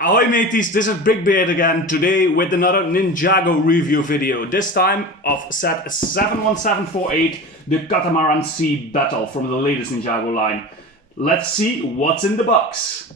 Ahoy mateys, this is BrickBeard again, today with another Ninjago review video, this time of set 71748, the Catamaran Sea Battle from the latest Ninjago line. Let's see what's in the box.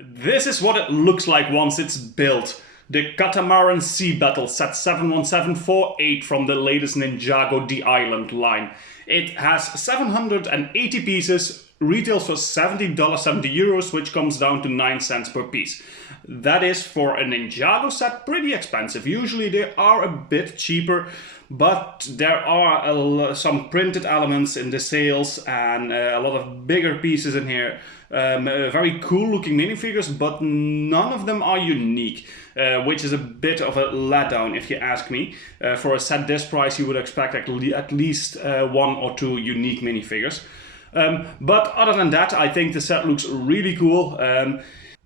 This is what it looks like once it's built. The Catamaran Sea Battle set 71748 from the latest Ninjago The Island line. It has 780 pieces, retails for $70, €70, which comes down to 9 cents per piece. That is, for a Ninjago set, pretty expensive. Usually they are a bit cheaper, but there are some printed elements in the sales and a lot of bigger pieces in here. Very cool looking minifigures, but none of them are unique, which is a bit of a letdown if you ask me. For a set this price you would expect at least 1 or 2 unique minifigures. But other than that, I think the set looks really cool.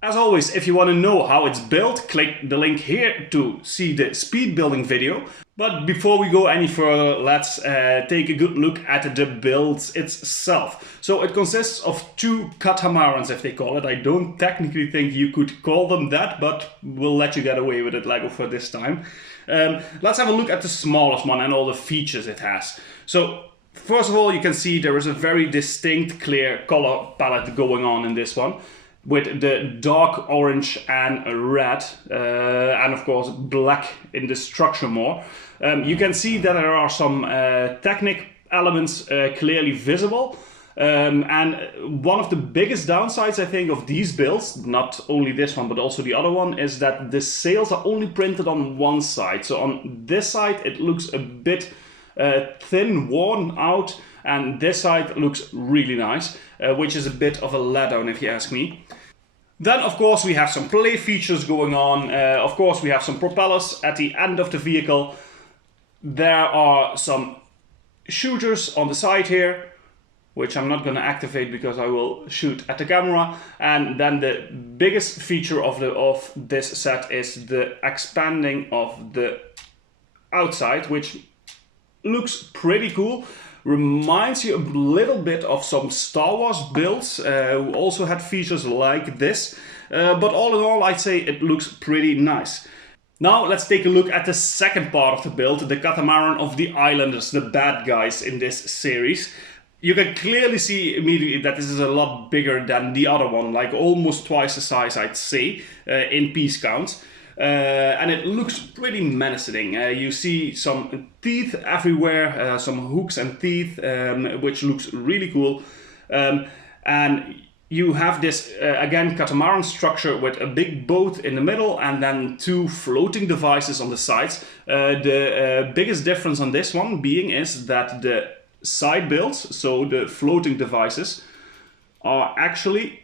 As always, if you want to know how it's built, click the link here to see the speed building video. But before we go any further, let's take a good look at the build itself. So it consists of 2 catamarans, if they call it. I don't technically think you could call them that, but we'll let you get away with it, Lego, for this time. Let's have a look at the smallest one and all the features it has. So first of all, you can see there is a very distinct, clear color palette going on in this one, with the dark orange and red, and of course black in the structure more. You can see that there are some technic elements clearly visible. And one of the biggest downsides, I think, of these builds, not only this one but also the other one, is that the sails are only printed on one side. So on this side it looks a bit thin, worn out, and this side looks really nice, which is a bit of a letdown if you ask me. Then of course we have some play features going on. Of course we have some propellers at the end of the vehicle. There are some shooters on the side here, which I'm not going to activate because I will shoot at the camera. And then the biggest feature of this set is the expanding of the outside, which looks pretty cool. Reminds you a little bit of some Star Wars builds, who also had features like this. But all in all, I'd say it looks pretty nice. Now let's take a look at the second part of the build, the Catamaran of the Islanders, the bad guys in this series. You can clearly see immediately that this is a lot bigger than the other one, like almost twice the size, I'd say, in piece count. And it looks pretty menacing. You see some teeth everywhere, some hooks and teeth, which looks really cool. And you have this, again, catamaran structure with a big boat in the middle and then 2 floating devices on the sides. The biggest difference on this one being is that the side builds, so the floating devices, are actually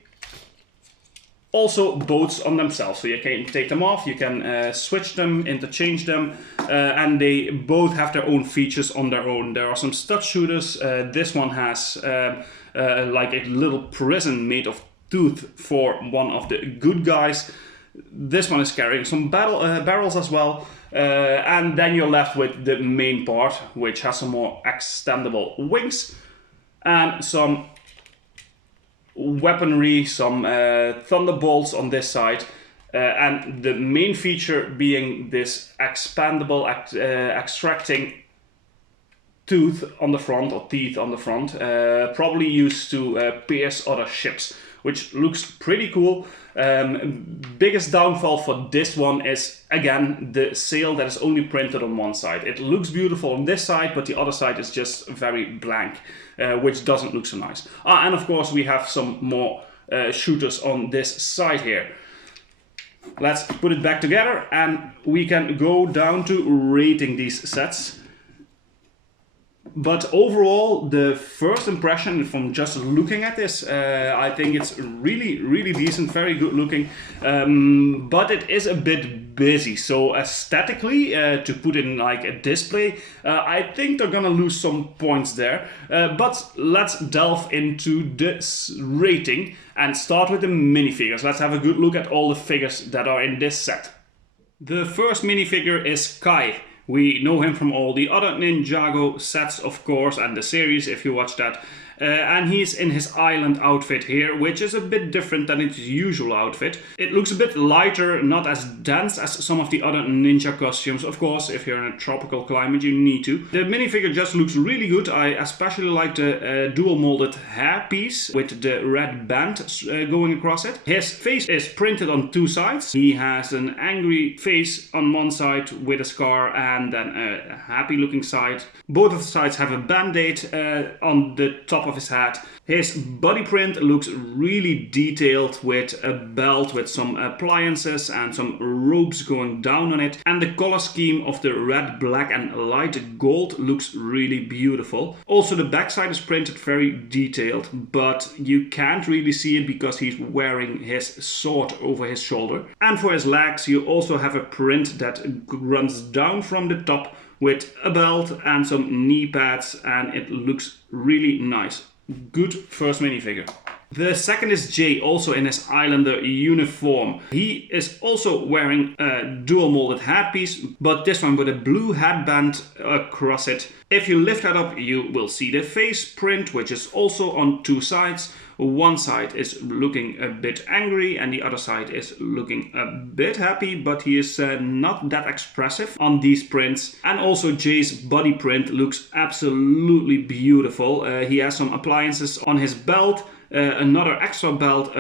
also boats on themselves. So you can take them off, you can switch them, interchange them, and they both have their own features on their own. There are some stud shooters. This one has like a little prison made of tooth for one of the good guys. This one is carrying some barrels as well. And then you're left with the main part, which has some more extendable wings and some weaponry, some thunderbolts on this side, and the main feature being this expandable extracting tooth on the front, or teeth on the front, probably used to pierce other ships, which looks pretty cool. Biggest downfall for this one is, again, the sail that is only printed on one side. It looks beautiful on this side, but the other side is just very blank, which doesn't look so nice. And of course we have some more shooters on this side here. Let's put it back together and we can go down to rating these sets. But overall, the first impression from just looking at this, I think it's really, really decent, very good looking. But it is a bit busy. So aesthetically, to put in like a display, I think they're gonna lose some points there. But let's delve into this rating and start with the minifigures. Let's have a good look at all the figures that are in this set. The first minifigure is Kai, We know him from all the other Ninjago sets, of course, and the series if you watch that. And he's in his island outfit here, which is a bit different than his usual outfit. It looks a bit lighter, not as dense as some of the other ninja costumes. Of course, if you're in a tropical climate, you need to. The minifigure just looks really good. I especially like the dual molded hairpiece with the red band going across it. His face is printed on two sides. He has an angry face on one side with a scar and then a happy looking side. Both of the sides have a band-aid on the top of his head. His body print looks really detailed with a belt with some appliances and some ropes going down on it. And the color scheme of the red, black and light gold looks really beautiful. Also the backside is printed very detailed, but you can't really see it because he's wearing his sword over his shoulder. And for his legs you also have a print that runs down from the top with a belt and some knee pads, and it looks really nice. Good first minifigure. The second is Jay, also in his Islander uniform. He is also wearing a dual molded headpiece, but this one with a blue headband across it. If you lift that up, you will see the face print, which is also on two sides. One side is looking a bit angry and the other side is looking a bit happy, but he is not that expressive on these prints. And also Jay's body print looks absolutely beautiful. He has some appliances on his belt, another extra belt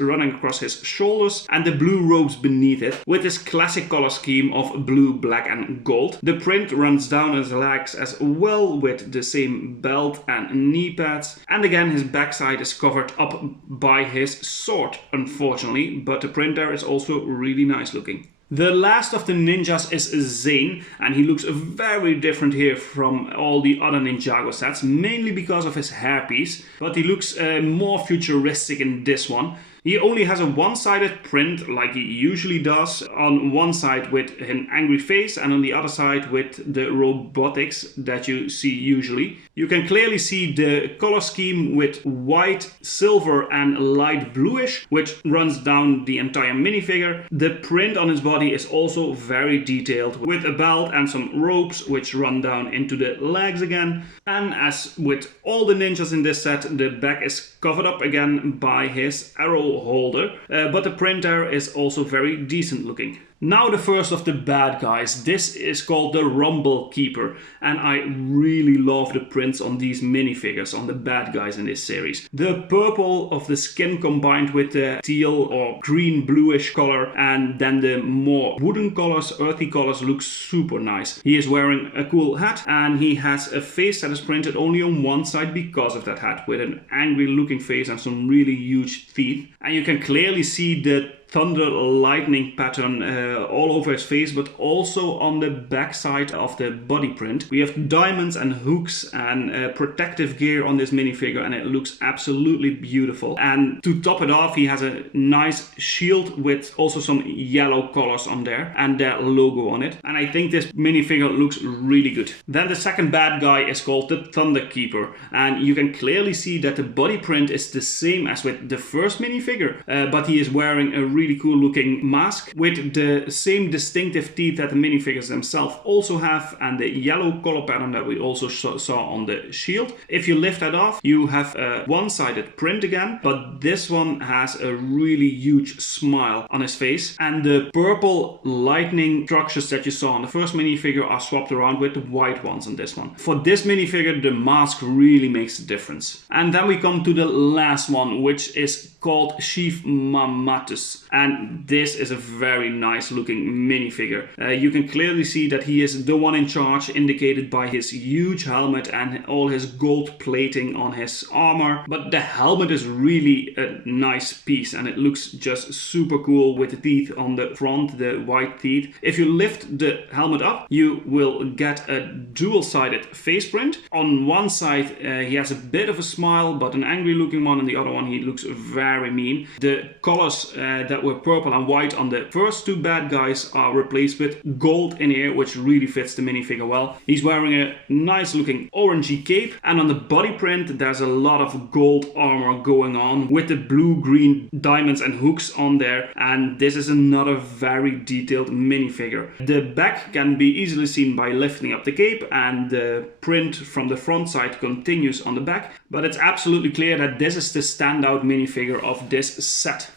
running across his shoulders, and the blue robes beneath it with this classic color scheme of blue, black and gold. The print runs down his legs as well with the same belt and knee pads, and again his backside is covered up by his sword, unfortunately, but the print there is also really nice looking. The last of the ninjas is Zane, and he looks very different here from all the other Ninjago sets, mainly because of his hairpiece, but he looks more futuristic in this one. He only has a one-sided print like he usually does, on one side with an angry face and on the other side with the robotics that you see usually. You can clearly see the color scheme with white, silver and light bluish, which runs down the entire minifigure. The print on his body is also very detailed with a belt and some ropes which run down into the legs again. And as with all the ninjas in this set, the back is covered up again by his arrow holder, but the print there is also very decent looking. Now the first of the bad guys. This is called the Rumble Keeper, and I really love the prints on these minifigures, on the bad guys in this series. The purple of the skin combined with the teal or green bluish color, and then the more wooden colors, earthy colors, looks super nice. He is wearing a cool hat and he has a face that is printed only on one side because of that hat, with an angry looking face and some really huge teeth. And you can clearly see the thunder lightning pattern all over his face, but also on the back side of the body print. We have diamonds and hooks and protective gear on this minifigure, and it looks absolutely beautiful. And to top it off, he has a nice shield with also some yellow colors on there and their logo on it. And I think this minifigure looks really good. Then the second bad guy is called the Thunder Keeper, and you can clearly see that the body print is the same as with the first minifigure, but he is wearing a really cool looking mask with the same distinctive teeth that the minifigures themselves also have, and the yellow color pattern that we also saw on the shield. If you lift that off, you have a one-sided print again, but this one has a really huge smile on his face, and the purple lightning structures that you saw on the first minifigure are swapped around with the white ones on this one. For this minifigure, the mask really makes a difference. And then we come to the last one, which is called Chief Mamatus, and this is a very nice looking minifigure. You can clearly see that he is the one in charge, indicated by his huge helmet and all his gold plating on his armor, but the helmet is really a nice piece and it looks just super cool with the teeth on the front, the white teeth. If you lift the helmet up, you will get a dual-sided face print. On one side he has a bit of a smile, but an angry looking one, and the other one he looks very very mean. The colors that were purple and white on the first two bad guys are replaced with gold in here, which really fits the minifigure well. He's wearing a nice looking orangey cape, and on the body print there's a lot of gold armor going on with the blue-green diamonds and hooks on there, and this is another very detailed minifigure. The back can be easily seen by lifting up the cape, and the print from the front side continues on the back, but it's absolutely clear that this is the standout minifigure of this set.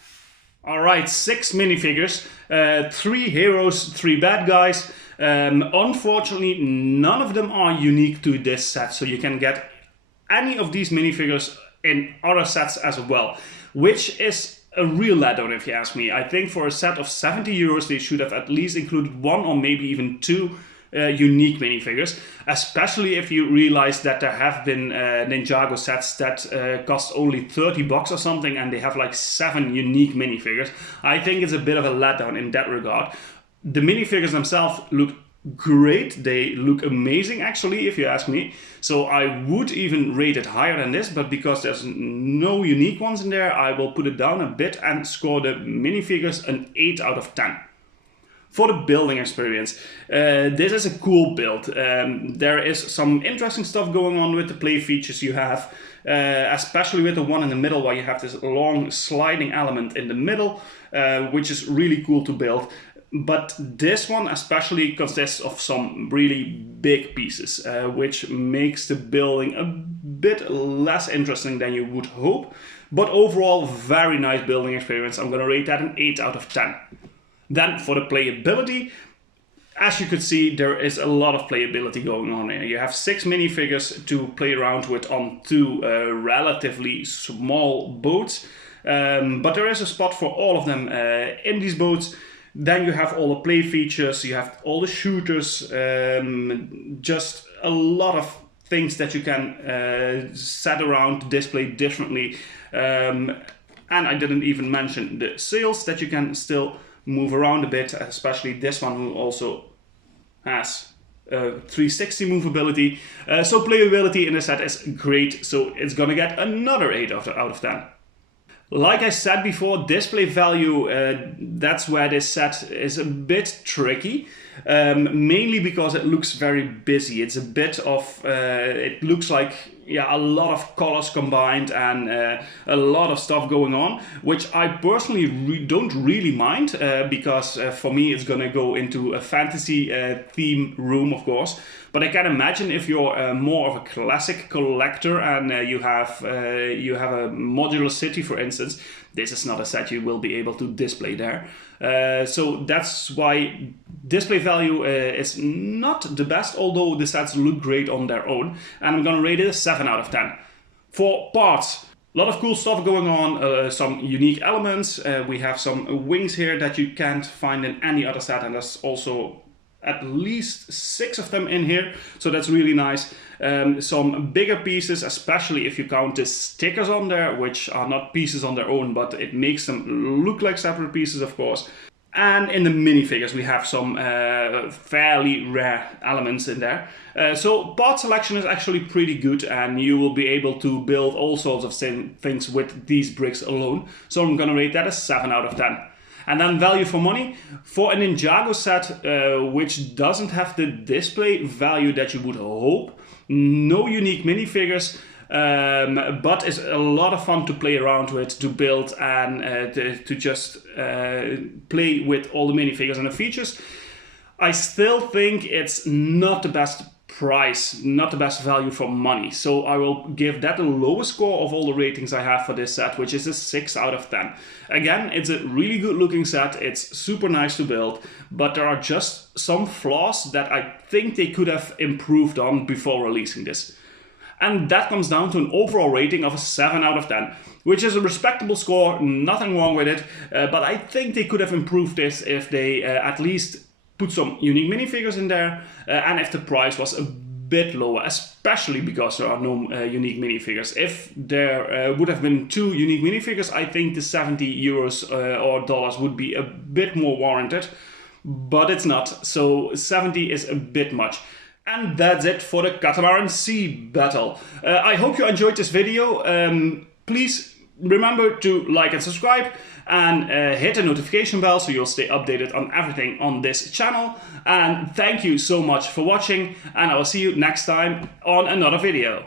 Alright, 6 minifigures, 3 heroes, 3 bad guys. Unfortunately, none of them are unique to this set, so you can get any of these minifigures in other sets as well, which is a real letdown if you ask me. I think for a set of 70 euros they should have at least included 1 or maybe even 2 unique minifigures, especially if you realize that there have been Ninjago sets that cost only 30 bucks or something, and they have like 7 unique minifigures. I think it's a bit of a letdown in that regard. The minifigures themselves look great, they look amazing actually if you ask me, so I would even rate it higher than this, but because there's no unique ones in there, I will put it down a bit and score the minifigures an 8 out of 10. For the building experience, this is a cool build. There is some interesting stuff going on with the play features you have, especially with the one in the middle where you have this long sliding element in the middle, which is really cool to build. But this one especially consists of some really big pieces, which makes the building a bit less interesting than you would hope. But overall, very nice building experience. I'm going to rate that an 8 out of 10. Then for the playability, as you could see, there is a lot of playability going on here. You have 6 minifigures to play around with on 2 relatively small boats, but there is a spot for all of them in these boats. Then you have all the play features, you have all the shooters, just a lot of things that you can set around, display differently. And I didn't even mention the sails that you can still move around a bit, especially this one who also has 360 movability. So playability in the set is great, so it's gonna get another 8 out of 10. Like I said before, display value, that's where this set is a bit tricky, mainly because it looks very busy. It's a bit of, it looks like a lot of colors combined and a lot of stuff going on, which I personally don't really mind, because for me it's gonna go into a fantasy theme room, of course. But I can imagine if you're more of a classic collector and you have a modular city, for instance, this is not a set you will be able to display there. So that's why display value is not the best, although the sets look great on their own. And I'm gonna rate it a 7 out of 10. For parts, a lot of cool stuff going on, some unique elements. We have some wings here that you can't find in any other set, and there's also at least 6 of them in here, so that's really nice. Some bigger pieces, especially if you count the stickers on there, which are not pieces on their own, but it makes them look like separate pieces, of course. And in the minifigures we have some fairly rare elements in there. So part selection is actually pretty good, and you will be able to build all sorts of things with these bricks alone. So I'm gonna rate that a 7 out of 10. And then value for money, for a Ninjago set which doesn't have the display value that you would hope, no unique minifigures, but it's a lot of fun to play around with, to build, and to just play with all the minifigures and the features. I still think it's not the best price, not the best value for money. So I will give that the lowest score of all the ratings I have for this set, which is a 6 out of 10. Again, it's a really good looking set, it's super nice to build, but there are just some flaws that I think they could have improved on before releasing this. And that comes down to an overall rating of a 7 out of 10, which is a respectable score, nothing wrong with it, but I think they could have improved this if they at least put some unique minifigures in there, and if the price was a bit lower, especially because there are no unique minifigures. If there would have been 2 unique minifigures, I think the 70 euros or dollars would be a bit more warranted, but it's not, so 70 is a bit much. And that's it for the Catamaran Sea Battle. I hope you enjoyed this video. Please remember to like and subscribe and hit the notification bell so you'll stay updated on everything on this channel. And thank you so much for watching, and I will see you next time on another video.